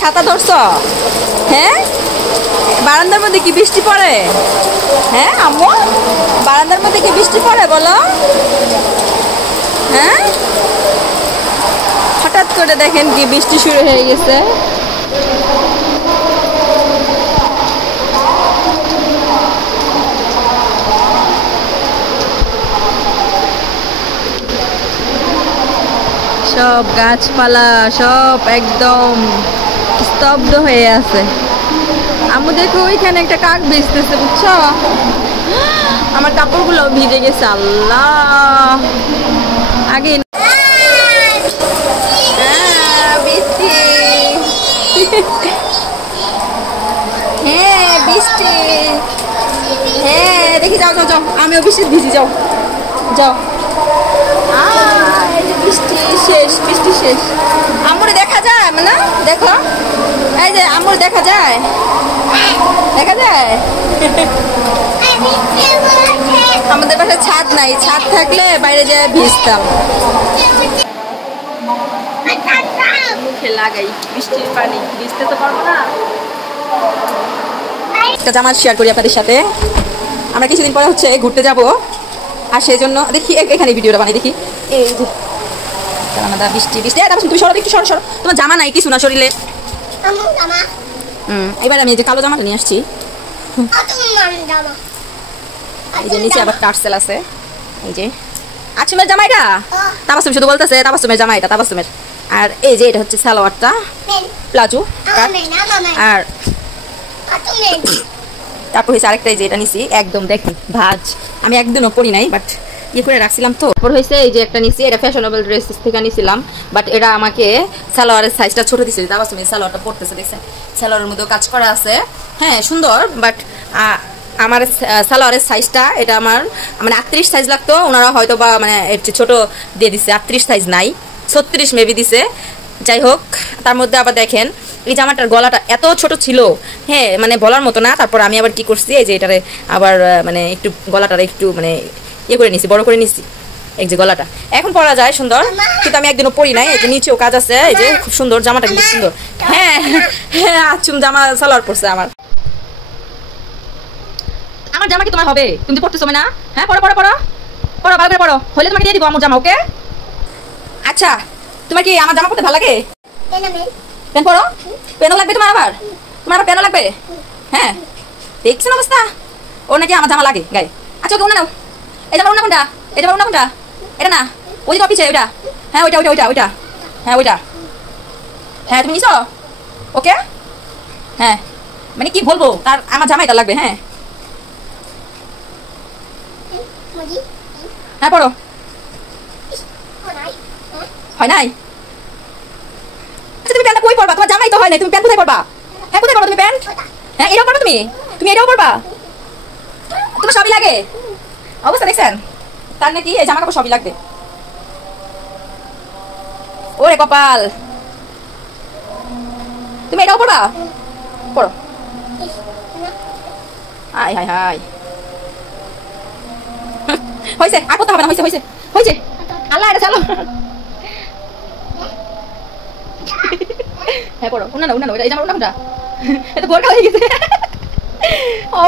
ছাতা ধরছো? হ্যাঁ, বারান্দার মধ্যে কি বৃষ্টি পড়ে? হ্যাঁ আম্মু, বারান্দার মধ্যে কি বৃষ্টি পড়ে বলো? হ্যাঁ, হঠাৎ করে দেখেন কি বৃষ্টি শুরু হয়ে গেছে। সব গাছপালা সব একদম স্তব্ধ হয়ে আছে। আম্মু দেখো ওইখানে একটা কাক ভিজতেছে, বুঝছো? আমার কাপড়গুলো ভিজে গেছে। আল্লাহ, আগে বৃষ্টি, হ্যাঁ বৃষ্টি, হ্যাঁ দেখি, যাও যাও যাও, আমিও বৃষ্টি ভিজি, যাও যাও। বৃষ্টি শেষ, বৃষ্টি শেষ। আম্মুরে দেখা যায় না? দেখো, এই যে আম্মুরে দেখা যায়, দেখা যায়। আমাদের বাসায় ছাদ নাই, ছাদ থাকলে বাইরে যেয়ে ভিজতাম। মুখে লাগাই বৃষ্টির পানি, ভিজতে তো পারবো না। একটা জামা শেয়ার করি আপনাদের সাথে। আমরা কিছুদিন পরে হচ্ছে ঘুরতে যাব, আর সেই জন্য দেখি এখানে ভিডিওটা বানাই। দেখি এই যে বৃষ্টি বৃষ্টি, তুমি সরো একটু, সরো সরো, তোমার জামা নাই কিছু না শরীরে। এবার আমি এই যে কালো জামাটা নিয়ে আসছি। এই যে নিচে আবার টার্সেল আছে। এই যে আচুমের জামা, এটা তাবাসুম শুধু বলতেছে তাবাসুমের জামা, এটা তাবাসুমের। আর এই যে এটা হচ্ছে সালোয়ারটা, প্লাজো। আর তারপর হয়েছে আরেকটা, এই যে এটা নিছি, একদম দেখি ভাজ, আমি একদিনও পরি নাই, বাট ইয়ে করে রাখছিলাম। তো তারপর হয়েছে এই যে একটা নিছি, এটা ফ্যাশনেবল ড্রেস থেকে নিছিলাম, বাট এটা আমাকে সালোয়ারের সাইজটা ছোট দিচ্ছে। তাবাসুম এই সালোয়ারটা পড়তেছে, দেখছেন সালোয়ারের মধ্যেও কাজ করা আছে, হ্যাঁ সুন্দর, বাট আমার সালোয়ারের সাইজটা, এটা আমার মানে 38 সাইজ লাগতো, ওনারা হয়তো বা মানে একটু ছোট দিয়ে দিছে, 38 সাইজ নাই, 36 মেবি দিছে। যাই হোক, তার মধ্যে আবার দেখেন এই জামাটার গলাটা এত ছোট ছিল, হ্যাঁ মানে বলার মতো না। তারপর আমি আবার কি করছি, এই যে এটারে আবার মানে একটু গলাটারে একটু মানে ইয়ে করে নিছি, বড় করে নিছি। এই যে গলাটা এখন পরা যায় সুন্দর, কিন্তু আমি একদিনও পরি নাই। এই যে নিচেও কাজ আছে, এই যে খুব সুন্দর, জামাটা কিন্তু সুন্দর। হ্যাঁ হ্যাঁ, আচুম জামা সালোয়ার পরছে আমার। আমার জামা কি তোমার হবে? তুমি তো পড়তেছো না? হ্যাঁ পড়ো পড়ো পড়ো পড়ো, ভালো করে পড়ো, হলে তোমাকে দিয়ে দিব আমার জামা, ওকে? আচ্ছা, তোমার কি আমার জামা পরতে ভালো লাগে? পেন পরো, পেনও লাগবে তোমার, আবার তোমার আবার পেনও লাগবে। হ্যাঁ দেখছেন অবস্থা, ও নাকি আমার জামা লাগে গায়ে। আচ্ছা ওকে, ওনা নাও। এই জামা ওনা কোনটা? এই জামা ওনা কোনটা? এটা না, ওই যে পিছে ওইটা। হ্যাঁ ওইটা ওইটা ওইটা ওইটা, হ্যাঁ ওইটা। হ্যাঁ তুমি নিছো? ওকে, হ্যাঁ মানে কি বলবো, তার আমার জামা এটা লাগবে। হ্যাঁ হ্যাঁ পড়ো। হয় নাই? আচ্ছা তুমি প্যান্টটা কই পরবা? তোমার জামাই তো হয় নাই, তুমি প্যান্ট কোথায় পরবা? হ্যাঁ কোথায় পরো তুমি প্যান্ট? হ্যাঁ এটাও পরবা তুমি? তুমি এটাও পরবা? তোমার সবই লাগে অবস্থা দেখছেন, তার নাকি এই জামা কাপড় সবই লাগবে। ওরে কপাল, তুমি এটাও পরবা? পড়ো। হাই হাই হাই, হয়েছে আর করতে হবে না, হয়েছে হয়েছে হয়েছে। আল্লাহ এটা চালো। হ্যাঁ পড়ো, উনা না উনা না, এই জামা উনা কোনটা? এটা বোরকা হয়ে গেছে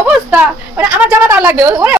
অবস্থা, মানে আমার জামাটা লাগবে। ওরে